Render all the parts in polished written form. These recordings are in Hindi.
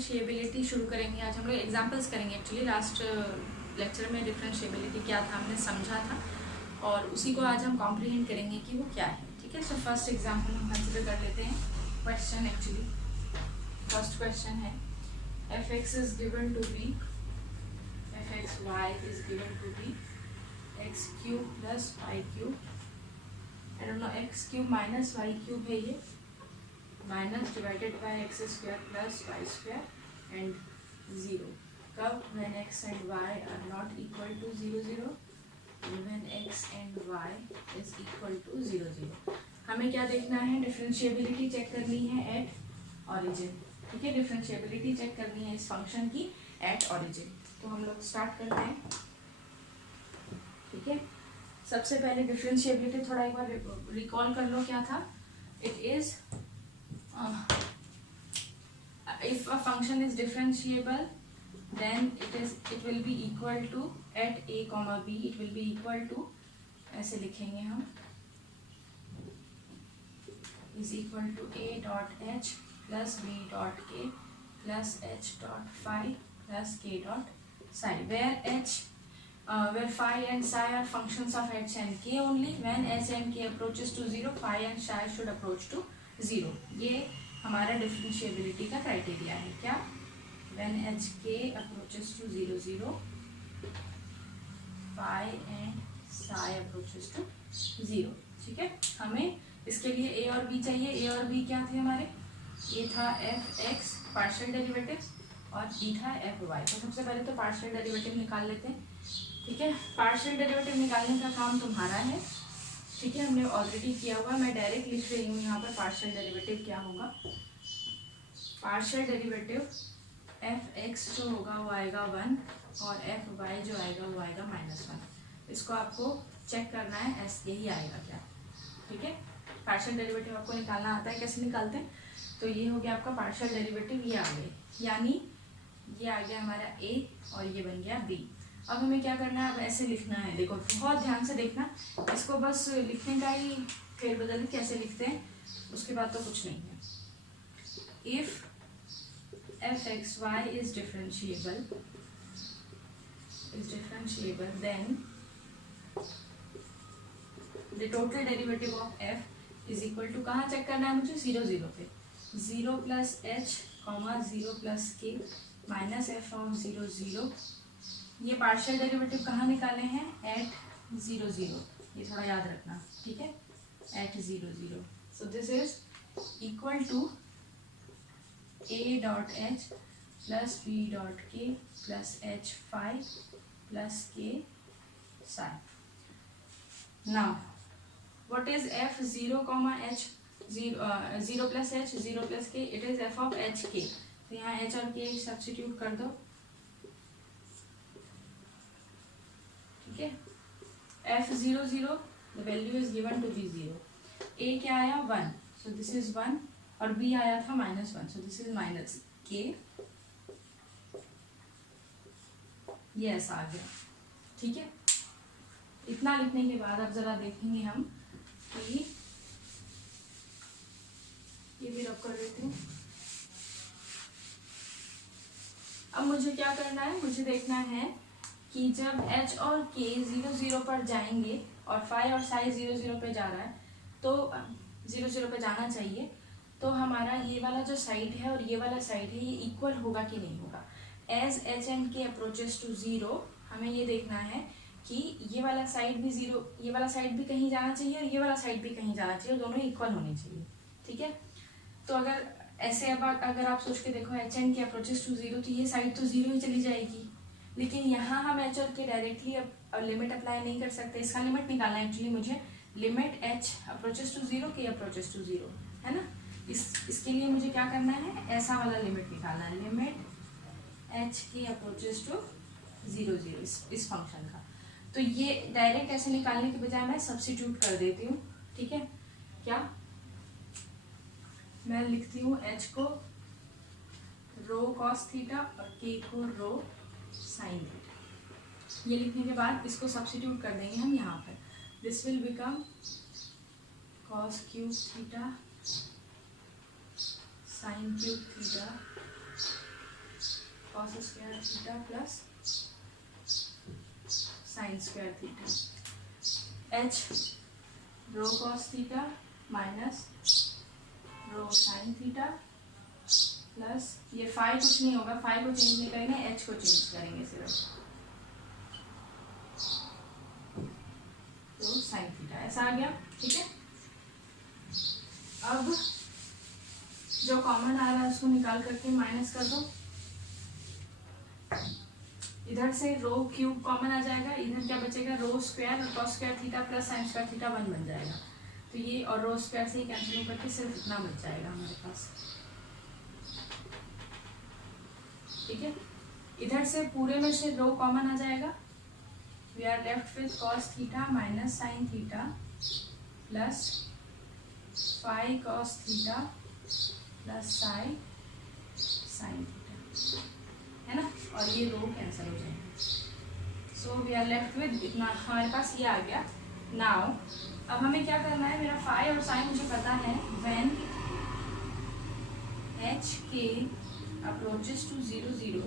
डिफरेंशिएबिलिटी शुरू करेंगे। आज हम लोग एग्जांपल्स करेंगे। एक्चुअली लास्ट लेक्चर में डिफरेंशिएबिलिटी क्या था हमने समझा था, और उसी को आज हम कॉम्प्रिहेंड करेंगे कि वो क्या है। ठीक है, सो फर्स्ट एग्जांपल हम कंसिडर कर लेते हैं। क्वेश्चन एक्चुअली फर्स्ट क्वेश्चन है F X is given to be, F X Y is given to be X cube plus Y cube, I don't know, X cube minus Y cube है ये, minus divided by X square plus Y square and 0. कब? when x and y are not equal to 0 0, and when x and y is equal to 0 0. हमें क्या देखना है? डिफरेंशिएबिलिटी चेक करनी है एट ऑरिजिन। ठीक है, डिफरेंशिएबिलिटी चेक करनी है इस फंक्शन की एट ऑरिजिन। तो हम लोग स्टार्ट करते हैं। ठीक है, सबसे पहले डिफरेंशिएबिलिटी थोड़ा एक बार रिकॉल कर लो क्या था। It is if a function is differentiable then it will be equal to at a comma b, it will be equal to, ऐसे लिखेंगे हम, is equal to a dot h plus b dot k plus h dot phi plus k dot psi, where where phi and psi are functions of h and k only. when h and k approaches to 0, phi and psi should approach to 0. ये हमारा डिफरेंशिएबिलिटी का क्राइटेरिया है। क्या? when h k approaches to 0 0, phi and psi approaches to 0. ठीक है, हमें इसके लिए a और b चाहिए। a और b क्या थे हमारे? a था f x पार्शियल डेरिवेटिव्स और b था f y। तो सबसे पहले तो पार्शियल डेरिवेटिव निकाल लेते हैं। ठीक है, पार्शियल डेरिवेटिव निकालने का काम तुम्हारा है। ठीक है, हमने ऑलरेडी किया हुआ, मैं डायरेक्ट लिख रही हूँ यहाँ पर पार्शियल डेरिवेटिव क्या होगा। पार्शियल डेरिवेटिव एफ एक्स जो होगा वो आएगा 1 और एफ वाई जो आएगा वो आएगा -1। इसको आपको चेक करना है एस यही आएगा क्या। ठीक है, पार्शियल डेरिवेटिव आपको निकालना आता है, कैसे निकालते हैं। तो ये हो गया आपका पार्शियल डेरिवेटिव, ये आ गए, यानी ये आ गया हमारा ए और ये बन गया बी। अब हमें क्या करना है? अब ऐसे लिखना है। देखो बहुत ध्यान से देखना, इसको बस लिखने का ही फेरबदल कैसे लिखते हैं, उसके बाद तो कुछ नहीं है। If F X Y is differentiable then the total derivative of F is equal to, कहाँ चेक करना है मुझे? 0 0 पे। 0 plus H comma 0 plus K minus F of 0 0। ये पार्शियल डेरिवेटिव कहाँ निकाले हैं? एट 0 0। ये थोड़ा याद रखना। ठीक है, at 0 0। So this is equal to a dot H plus b dot k plus h phi plus k psi. Now what is f 0 comma h 0 plus h 0 plus k? it is f of h k. तो यहाँ h और k सब्स्टिट्यूट कर दो। ठीक है, f 0 0 the value is given to be 0. a क्या आया? 1, so this is 1 और b आया था -1, so this is minus k. ये ऐसा आ गया। ठीक है, इतना लिखने के बाद अब जरा देखेंगे हम कि ये भी रब कर देते हैं। अब मुझे क्या करना है? मुझे देखना है कि जब h और k 0 0 पर जाएंगे और phi और psi 0 0 पे जा रहा है, तो 0 0 पे जाना चाहिए, तो हमारा ये वाला जो साइड है और ये वाला साइड है ये इक्वल होगा कि नहीं होगा। As h and k approaches to 0, हमें ये देखना है कि ये वाला साइड भी 0, ये वाला साइड भी कहीं जाना चाहिए और ये वाला साइड भी कहीं जाना चाहिए, दोनों इक्वल होने चाहिए। ठीक है, तो अगर ऐसे अब अगर आप सोच के देखो h and k approaches to 0, तो ये साइड तो 0 ही चली जाएगी। लेकिन यहाँ हम h और k डायरेक्टली अब लिमिट अप्लाई नहीं कर सकते, इसका लिमिट निकालना है एक्चुअली मुझे। Limit h approaches to 0 k approaches to 0 है ना। इसके लिए मुझे क्या करना है? ऐसा वाला लिमिट निकालना है, limit h k approaches to 0 0 इस फंक्शन का। तो ये डायरेक्ट ऐसे निकालने के बजाय मैं सब्स्टिट्यूट कर देती हूँ। ठीक है, क्या मैं लिखती हूँ? h को रो कॉस थीटा और k को रो साइन थीटा। ये लिखने के बाद इसको सब्स्टिट्यूट कर देंगे हम यहाँ पर। This will become cos cube theta sine cube theta cos square theta plus sine square theta, H row cos theta minus rho sine theta plus ये फाई कुछ नहीं होगा, फाई को चेंज नहीं करेंगे, एच को चेंज करेंगे सिर्फ, तो साइन थीटा ऐसा आ गया। ठीक है, अब जो कॉमन आ रहा है उसको निकाल करके माइनस कर दो, इधर से रो क्यूब कॉमन आ जाएगा, इधर क्या बचेगा, रो स्क्वायर और cos square theta plus sine square theta 1 बन जाएगा, तो ये और रो स्क्वायर से ही कैंसिल करके सिर्फ इतना बच जाएगा हमारे पास। ठीक है, इधर से पूरे में से रो कॉमन आ जाएगा, we are left with cos theta minus sine theta plus phi cos theta plus sine theta, है ना, और ये रो कैंसिल हो जाएगा। So we are left with इतना, हमारे पास ये आ गया। नाउ अब हमें क्या करना है, मेरा फाई और साइन मुझे पता है, व्हेन एच के अप्रोचेस टू 0 0,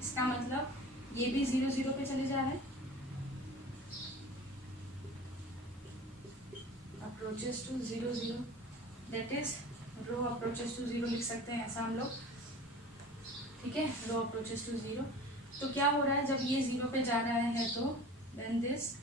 इसका मतलब ये भी 0 0 पे चले जा रहे हैं, approaches to 0 0, that is rho approaches to 0 लिख सकते हैं ऐसा हम लोग। ठीक है, रो अप्रोचेस टू 0, तो क्या हो रहा है, जब ये 0 पे जा रहा है तो then this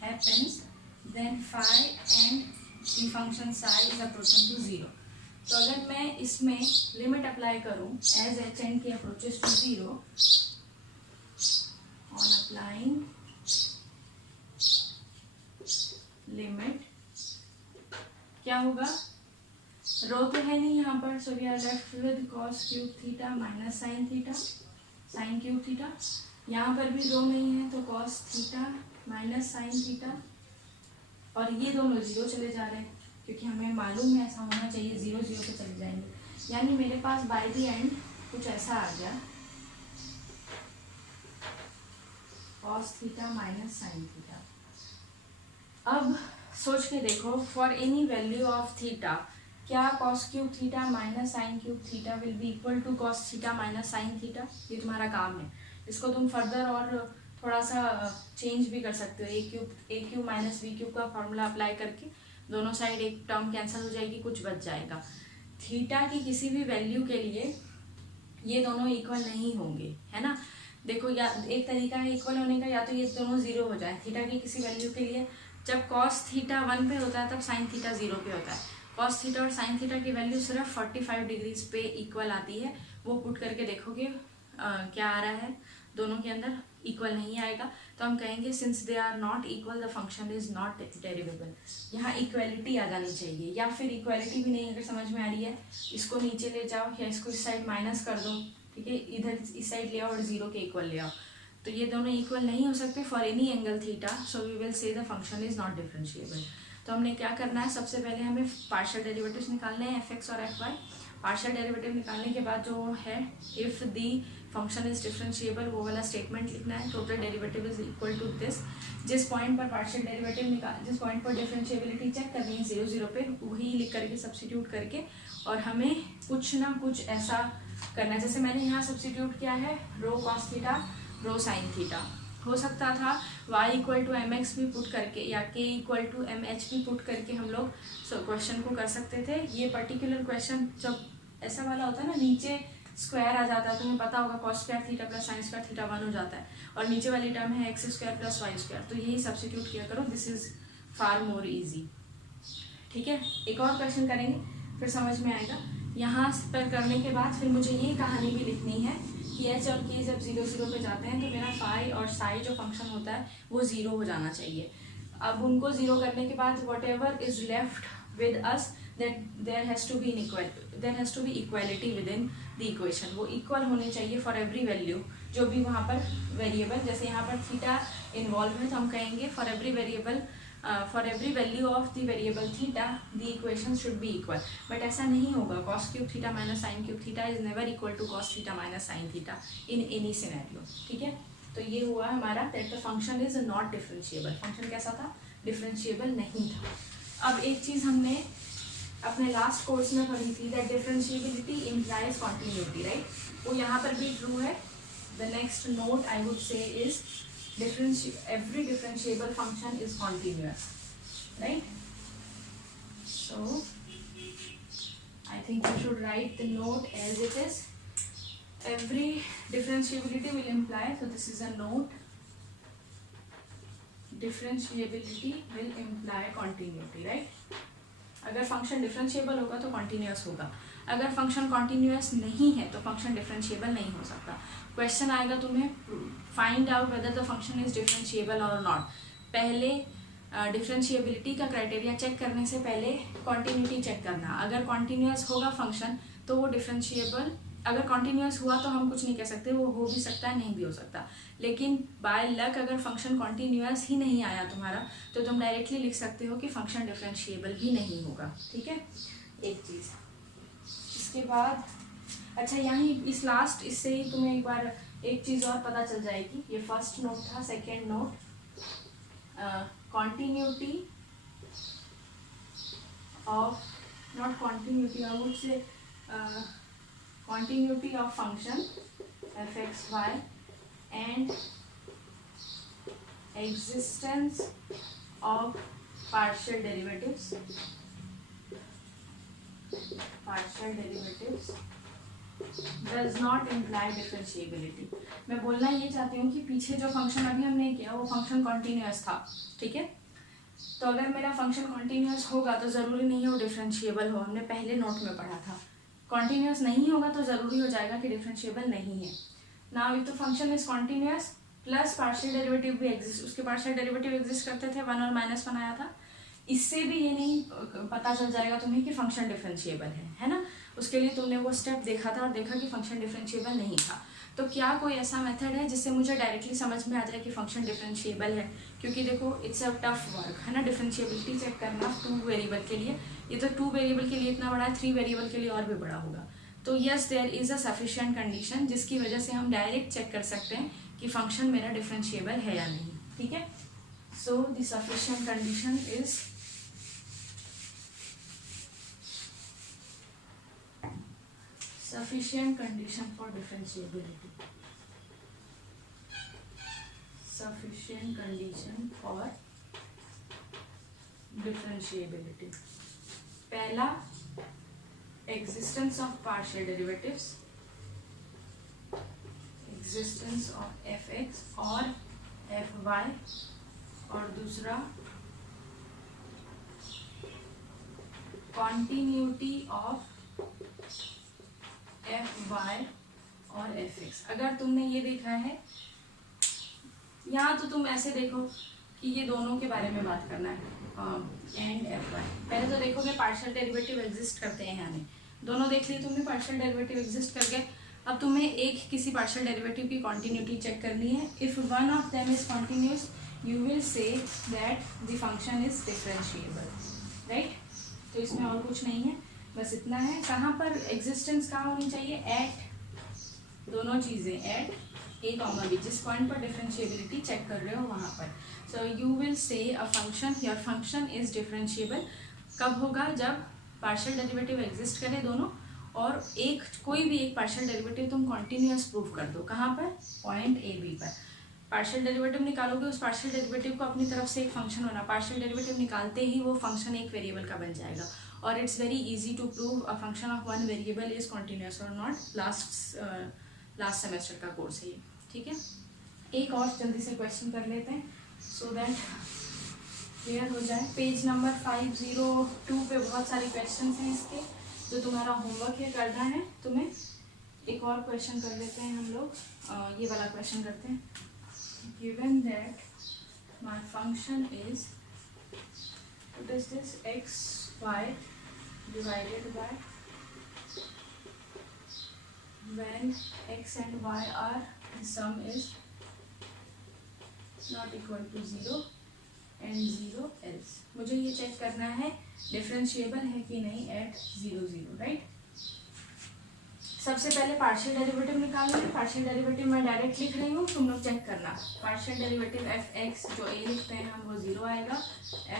happens, then phi and the function psi is approaching to 0। तो अगर मैं इसमें लिमिट अप्लाई करूं as h and k approaches to 0, on applying limit, क्या होगा, रो तो है नहीं यहाँ पर, so we are left with cos cube theta minus sine theta, sine cube theta, यहाँ पर भी रो नहीं है तो cos theta minus sine theta, और ये दोनों 0 चले जा रहे हैं क्योंकि हमें मालूम है ऐसा होना चाहिए, 0 0 पे चले जाएंगे, यानी मेरे पास बाय द एंड कुछ ऐसा आ गया, cos theta minus sine theta. अब सोच के देखो, for any value of theta, क्या cos cube theta minus sine cube theta will be equal to cos theta minus sine theta? ये तुम्हारा काम है, इसको तुम फर्दर और थोड़ा सा चेंज भी कर सकते हो, ए क्यूब माइनस बी क्यूब का फॉर्मूला अप्लाई करके दोनों साइड एक टर्म कैंसिल हो जाएगी, कुछ बच जाएगा। थीटा की किसी भी वैल्यू के लिए ये दोनों इक्वल नहीं होंगे, है ना। देखो, या एक तरीका है इक्वल होने का, या तो ये दोनों 0 हो जाए थीटा की किसी वैल्यू के लिए। जब कॉस थीटा 1 पे होता है तब साइन थीटा 0 पे होता है। कॉस थीटा और साइन थीटा की वैल्यू सिर्फ 45 डिग्रीज पे इक्वल आती है, वो पुट करके देखोगे क्या आ रहा है, दोनों के अंदर इक्वल नहीं आएगा, तो हम कहेंगे since they are not equal the function is not derivable. यहाँ इक्वलिटी आ जानी चाहिए, या फिर इक्वलिटी भी नहीं अगर समझ में आ रही है, इसको नीचे ले जाओ या इसको इस साइड माइनस कर दो, ठीक है, इधर इस साइड ले आओ और 0 के इक्वल ले आओ, तो ये दोनों इक्वल नहीं हो सकते for any angle theta, so we will say the function is not differentiable. तो हमने क्या करना है, सबसे पहले हमें पार्शियल डेरिवेटिव्स निकालने हैं, fx और fy। पार्शियल डेरिवेटिव निकालने के बाद जो है, if the function is differentiable, वो वाला स्टेटमेंट लिखना है, total derivative is equal to this. जिस पॉइंट पर पार्शियल डेरिवेटिव जिस पॉइंट पर डिफरेंशिएबिलिटी चेक करनी है 0 0 पे, वही लिख करके सब्स्टिट्यूट करके, और हमें कुछ ना कुछ ऐसा करना है, जैसे मैंने यहाँ सब्स्टिट्यूट किया है rho cos theta rho sine theta. हो सकता था y equal to m x भी पुट करके या k equal to m h भी पुट करके हम लोग क्वेश्चन को कर सकते थे। ये पर्टिकुलर क्वेश्चन जब ऐसा वाला होता है ना, नीचे स्क्वायर आ जाता है, तुम्हें पता होगा cos square theta plus sine square theta 1 हो जाता है, और नीचे वाली टर्म है x square plus Y square, तो यही सब्स्टिट्यूट किया करो, this is far more easy. ठीक है, एक और क्वेश्चन करेंगे फिर समझ में आएगा। यहाँ पर करने के बाद फिर मुझे ये कहानी भी लिखनी है कि एच और के जब 0 0 पे जाते हैं तो मेरा फाई और साई जो फंक्शन होता है वो 0 हो जाना चाहिए। अब उनको 0 करने के बाद whatever is left with us, that there has to be equality within the equation. वो इक्वल होने चाहिए फॉर एवरी वैल्यू, जो भी वहाँ पर वेरिएबल, जैसे यहाँ पर थीटा इन्वॉल्व है तो हम कहेंगे for every variable for every value of the variable theta the equation should be equal. But ऐसा नहीं होगा, cos cube theta minus sine cube theta is never equal to cos theta minus sine theta in any scenario. ठीक है, तो ये हुआ हमारा that the function is not differentiable. Function कैसा था, डिफरेंशिएबल नहीं था। अब एक चीज़ हमने अपने लास्ट कोर्स में पढ़ी थी, that differentiability implies continuity, right. वो यहाँ पर भी ट्रू है. The next note I would say is every differentiable function is continuous, right? So I think you should write the note as it is. Every differentiability will imply, so this is a note, differentiability will imply continuity, right? अगर फंक्शन डिफरेंशिएबल होगा तो कॉन्टिन्यूस होगा, अगर फंक्शन कॉन्टिन्यूस नहीं है तो फंक्शन डिफरेंशिएबल नहीं हो सकता. क्वेश्चन आएगा तुम्हें find out whether the function is differentiable और नॉट. पहले डिफरेंशिएबिलिटी का क्राइटेरिया चेक करने से पहले कॉन्टिन्यूटी चेक करना. अगर कॉन्टिन्यूस होगा फंक्शन तो वो डिफरेंशिएबल, अगर कॉन्टिन्यूस हुआ तो हम कुछ नहीं कह सकते, वो हो भी सकता है नहीं भी हो सकता. लेकिन बाय लक अगर फंक्शन कॉन्टिन्यूस ही नहीं आया तुम्हारा तो तुम डायरेक्टली लिख सकते हो कि फंक्शन डिफरेंशिएबल ही नहीं होगा. ठीक है, एक चीज़. इसके बाद अच्छा यहीं इस लास्ट इससे ही तुम्हें एक बार एक चीज़ और पता चल जाएगी. ये फर्स्ट नोट था. Second note, continuity of, not continuity, I would say continuity of function f(x,y) and existence of partial derivatives does not imply differentiability. मैं बोलना ये चाहती हूँ कि पीछे जो फंक्शन अभी हमने किया वो फंक्शन कॉन्टिन्यूस था. ठीक है, तो अगर मेरा फंक्शन कॉन्टिन्यूस होगा तो ज़रूरी नहीं है वो डिफरेंशिएबल हो. हमने पहले नोट में पढ़ा था. कॉन्टिन्यूस नहीं होगा तो ज़रूरी हो जाएगा कि डिफरेंशिएबल नहीं है. Now if the function is continuous plus partial derivative भी एग्जिस्ट, उसके पार्शियल डेरिवेटिव एग्जिस्ट करते थे, 1 और -1 आया था. इससे भी ये नहीं पता चल जाएगा तुम्हें कि फंक्शन डिफरेंशिएबल है ना. उसके लिए तुमने वो स्टेप देखा था और देखा कि फंक्शन डिफरेंशिएबल नहीं था. तो क्या कोई ऐसा मेथड है जिससे मुझे डायरेक्टली समझ में आ जाए कि फंक्शन डिफरेंशिएबल है? क्योंकि देखो इट्स अ टफ वर्क है ना डिफरेंशिएबिलिटी चेक करना 2 वेरिएबल के लिए. ये तो 2 वेरिएबल के लिए इतना बड़ा है, 3 वेरिएबल के लिए और भी बड़ा होगा. तो yes there is a sufficient condition जिसकी वजह से हम डायरेक्ट चेक कर सकते हैं कि फंक्शन मेरा डिफरेंशिएबल है या नहीं. ठीक है, so the sufficient condition is sufficient condition for differentiability. Sufficient condition for differentiability. पहला existence of partial derivatives, existence of f(x) और f(y) और दूसरा continuity of f(y) और f(x). अगर तुमने ये देखा है यहाँ तो तुम ऐसे देखो कि ये दोनों के बारे में बात करना है एंड f(y). पहले तो देखोगे पार्शियल डेरिवेटिव एग्जिस्ट करते हैं यानी दोनों देख लिए तुमने, पार्शियल डेरिवेटिव एग्जिस्ट कर गए. अब तुम्हें एक किसी पार्शियल डेरिवेटिव की कॉन्टिन्यूटी चेक करनी है. If one of them is continuous you will say that the function is differentiable, right. तो इसमें और कुछ नहीं है, बस इतना है. कहाँ पर एग्जिस्टेंस कहाँ होनी चाहिए? एट, दोनों चीज़ें एट ए कॉमा बी, जिस पॉइंट पर डिफरेंशिएबिलिटी चेक कर रहे हो वहाँ पर. So you will say a function, your function is differentiable. कब होगा? जब पार्शियल डेरिवेटिव एग्जिस्ट करे दोनों और एक कोई भी एक पार्शियल डेरिवेटिव तुम कॉन्टिन्यूस प्रूव कर दो. कहाँ पर? पॉइंट ए बी पर. पार्शियल डेरिवेटिव निकालोगे, उस पार्शियल डेरिवेटिव को अपनी तरफ से एक फंक्शन होना, पार्शियल डेरिवेटिव निकालते ही वो फंक्शन एक वेरिएबल का बन जाएगा. और it's very easy to prove a function of one variable is continuous और नॉट. लास्ट सेमेस्टर का कोर्स है ये. ठीक है, एक और जल्दी से क्वेश्चन कर लेते हैं सो दैट क्लियर हो जाए. पेज नंबर 502 पे बहुत सारे क्वेश्चन हैं इसके, जो तुम्हारा होमवर्क है करना है तुम्हें. एक और क्वेश्चन कर लेते हैं हम लोग. ये वाला क्वेश्चन करते हैं. Given that my function is, what is this, x y divided by, when x and y are, the sum is not equal to 0 and 0 else. मुझे ये चेक करना है डिफरेंशिएबल है कि नहीं एट 0 0, राइट. सबसे पहले पार्शियल डेरिवेटिव निकालना है. पार्शियल डेरिवेटिव मैं डायरेक्ट लिख रही हूँ, तुम लोग चेक करना. पार्शियल डेरिवेटिव f(x) जो a लिखते हैं हम वो 0 आएगा,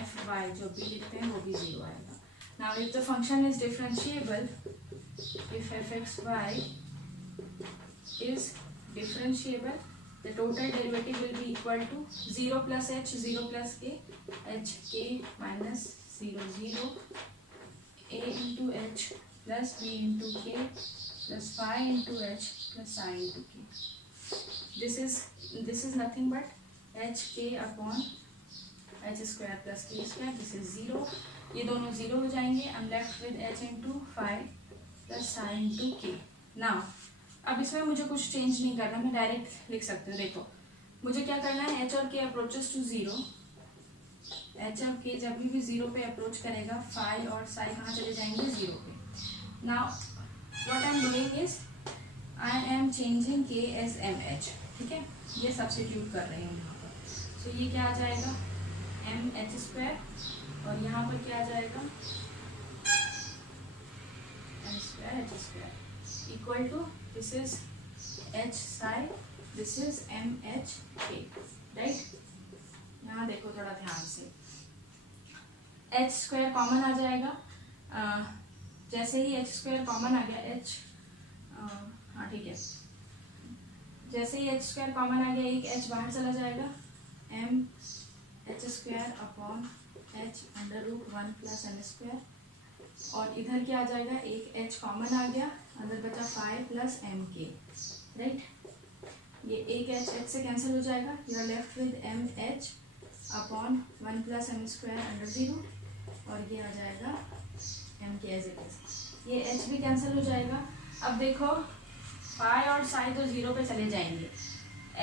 f(y) जो b लिखते हैं वो भी 0 आएगा. Now if the function is differentiable, if f(x,y) is differentiable, the total derivative will be equal to 0 plus h, 0 plus k, h k minus 0 0, a into h plus b into k plus phi into h plus psi into k. This is nothing but h k upon h square plus k square. This is 0. ये दोनों 0 हो जाएंगे. I'm left with h into phi plus psi into k. Now अब इसमें मुझे कुछ चेंज नहीं करना, मैं डायरेक्ट लिख सकती हूँ. देखो मुझे क्या करना है, h और k अप्रोचेस टू 0. h और k जब भी 0 पे अप्रोच करेगा, phi और psi कहाँ चले जाएंगे, 0 पे. Now what I'm doing is I am changing k as mh. ठीक है, ये सब्स्टिट्यूट कर रही हूँ यहाँ पर. सो ये क्या आ जाएगा, एम एच स्क्वायर, और यहाँ पर क्या आ जाएगा, m square h square equal to this is h psi, this is m h k. Right, यहाँ देखो थोड़ा ध्यान से, एच स्क्वायर कॉमन आ जाएगा. जैसे ही एच स्क्वायर कॉमन आ गया, एच हाँ ठीक है, जैसे ही एच स्क्वायर कॉमन आ गया, एक एच बाहर चला जाएगा, m h square upon h under root 1 plus m square. और इधर क्या आ जाएगा, एक एच कॉमन आ गया, अंदर बचा 5 प्लस एम के. राइट, ये एक एच से कैंसिल हो जाएगा. You are left with m h upon 1 plus m square under 0, और ये आ जाएगा m k as it is. ये एच भी कैंसिल हो जाएगा. अब देखो फाई और साई तो 0 पे चले जाएंगे.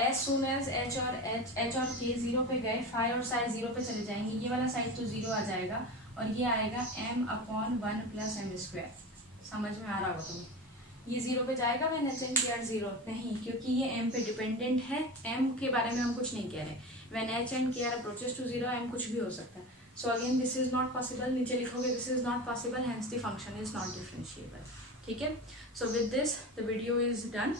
एज सून एज एच और के 0 पे गए, फाई और साई 0 पे चले जाएंगे. ये वाला साइड तो 0 आ जाएगा, और ये आएगा m upon 1 plus m square. समझ में आ रहा होगा तुम्हें, ये 0 पे जाएगा. व्हेन एच एंड के आर 0 नहीं, क्योंकि ये m पे डिपेंडेंट है. m के बारे में हम कुछ नहीं कह रहे. व्हेन एच एंड के आर अप्रोचेस टू 0, m कुछ भी हो सकता है. So again this is not possible. नीचे लिखोगे this is not possible, hence the function is not differentiable. ठीक है, so with this the video is done.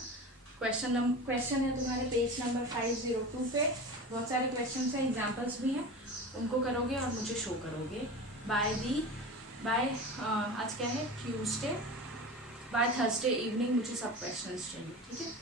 Question है तुम्हारे पेज नंबर 502 पे. बहुत सारे क्वेश्चन हैं, एग्जाम्पल्स भी हैं, उनको करोगे और मुझे शो करोगे बाय आज क्या है, ट्यूसडे. बाय थर्सडे इवनिंग मुझे सब क्वेश्चंस चाहिए. ठीक है.